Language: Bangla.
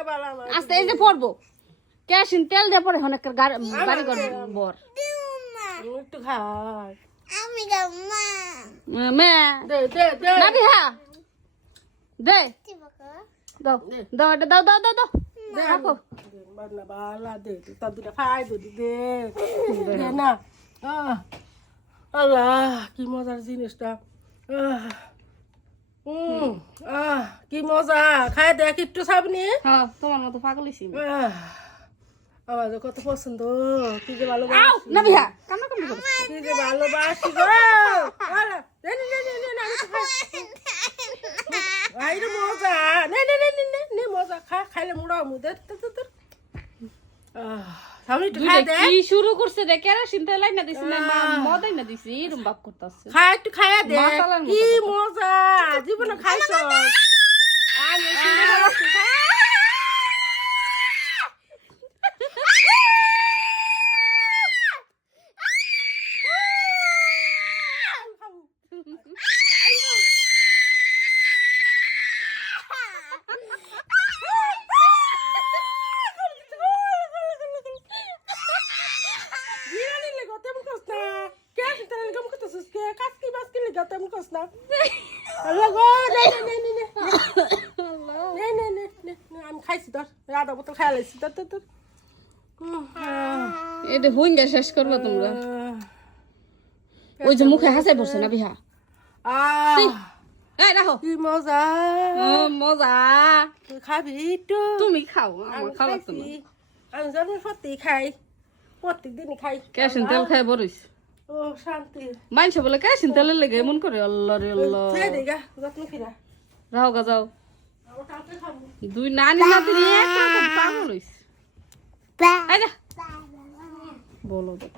না বালা আমার আস্তে এই যে পড়বো কেরোসিন তেল দিয়ে পরে অনেক বাড়ি ঘর বর একটু খাই আমি খাবো মা মে দে দে দে না বিহা দে চিপকা দাও দাও এটা দাও দাও দাও দাও রাখো বালা বালা দে তোর দুটা খাই দে দে দে না আল্লাহ কি মজার জিনিসটা কি মজা খাই দেখ একটু সাবনি হ্যাঁ তোমার মতো পাগল হইছি আমার যে কত পছন্দ কি যে ভালো আউ না বিহা কান্না কান্না করো কি যে ভালোবাসি গো আলা নে নে নে নে নে আমি তো খাই আইরে মজা নে নে নে নে নে মজা খাইলে মুড়া মুদে তোর আমি একটু খাই দে কি শুরু করছে রে কেরোসিন তেল লাইনা দিছি না মদাই না দিছি এরকম বাপ করতেছে খা একটু খাইয়া দে মাতালার মতো কি কথা। মজা জীবনে খাইছ আমি শুনে ভালোবাসি আমি খাইছি তোর রাধা বোতল খাই লাইছি তোর তোর তোর এটা হুইঙ্গা শেষ করবা তোমরা ওই যে মুখে হাসাই পড়ছে না বিহা এই রাখো কি মজা মজা তুই খাবি একটু তুমি খাও আমার আমি খাওয়া তো খাইছি। না আমি জন্মের প্রত্যেক খাই প্রত্যেক দিনই খাই কেরোসিন তেল খাই বরিস ও শান্তি মানছে বলে কেরোসিন তেলের লেগে এমন করে আল্লাহ রে আল্লাহ ছেড়ে দে গা যত্ন ফিরা রাও গা যাও আবার কালকে খাবো দুই নানি নাতি একরকম পাগল হইছে বা আয় যা বলো দেখ